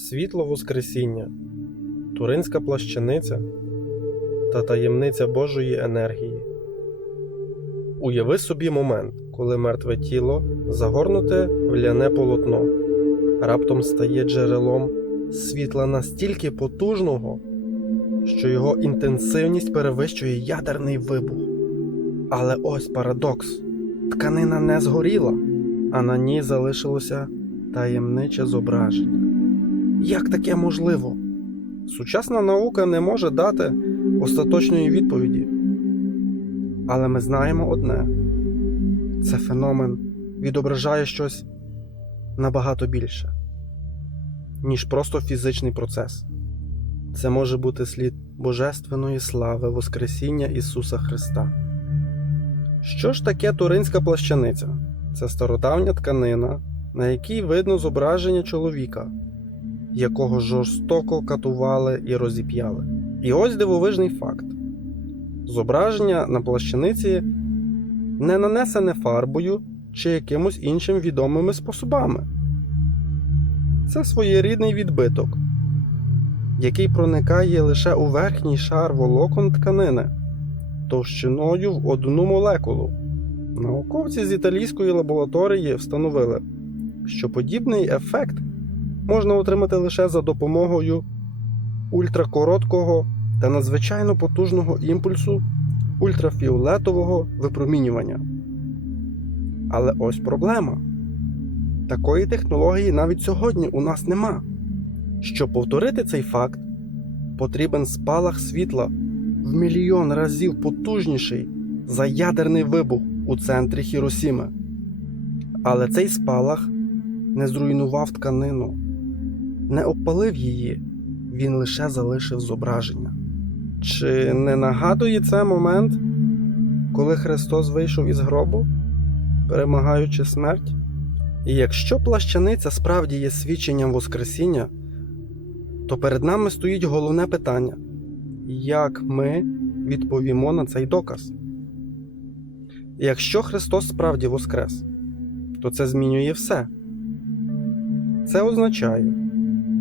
Світло Воскресіння, Туринська плащаниця та таємниця Божої енергії. Уяви собі момент, коли мертве тіло, загорнуте в ляне полотно, раптом стає джерелом світла настільки потужного, що його інтенсивність перевищує ядерний вибух. Але ось парадокс: тканина не згоріла, а на ній залишилося таємниче зображення. Як таке можливо? Сучасна наука не може дати остаточної відповіді. Але ми знаємо одне: це феномен відображає щось набагато більше, ніж просто фізичний процес. Це може бути слід Божественної слави Воскресіння Ісуса Христа. Що ж таке туринська плащаниця? Це стародавня тканина, на якій видно зображення чоловіка, якого жорстоко катували і розіп'яли. І ось дивовижний факт: зображення на плащаниці не нанесене фарбою чи якимось іншим відомими способами. Це своєрідний відбиток, який проникає лише у верхній шар волокон тканини товщиною в одну молекулу. Науковці з італійської лабораторії встановили, що подібний ефект можна отримати лише за допомогою ультракороткого та надзвичайно потужного імпульсу ультрафіолетового випромінювання. Але ось проблема. Такої технології навіть сьогодні у нас нема. Щоб повторити цей факт, потрібен спалах світла в мільйон разів потужніший за ядерний вибух у центрі Хіросіми. Але цей спалах не зруйнував тканину, не обпалив її, він лише залишив зображення. Чи не нагадує це момент, коли Христос вийшов із гробу, перемагаючи смерть? І якщо плащаниця справді є свідченням Воскресіння, то перед нами стоїть головне питання: як ми відповімо на цей доказ? Якщо Христос справді воскрес, то це змінює все. Це означає,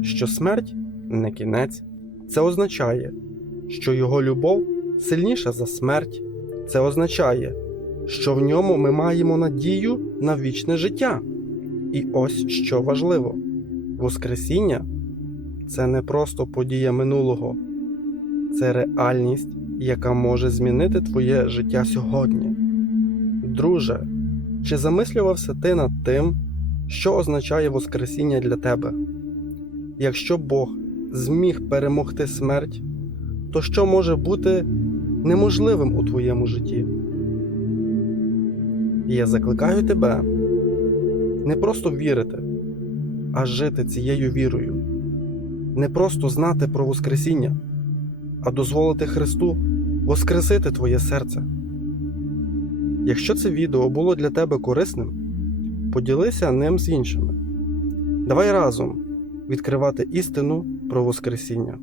що смерть не кінець. Це означає, що Його любов сильніша за смерть. Це означає, що в ньому ми маємо надію на вічне життя. І ось що важливо: Воскресіння це не просто подія минулого, це реальність, яка може змінити твоє життя сьогодні. Друже, чи замислювався ти над тим, що означає Воскресіння для тебе? Якщо Бог зміг перемогти смерть, то що може бути неможливим у твоєму житті? І я закликаю тебе не просто вірити, а жити цією вірою, не просто знати про Воскресіння, а дозволити Христу воскресити твоє серце. Якщо це відео було для тебе корисним, поділися ним з іншими. Давай разом відкривати істину про Воскресіння.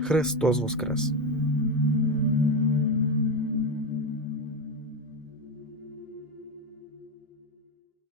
Христос Воскрес!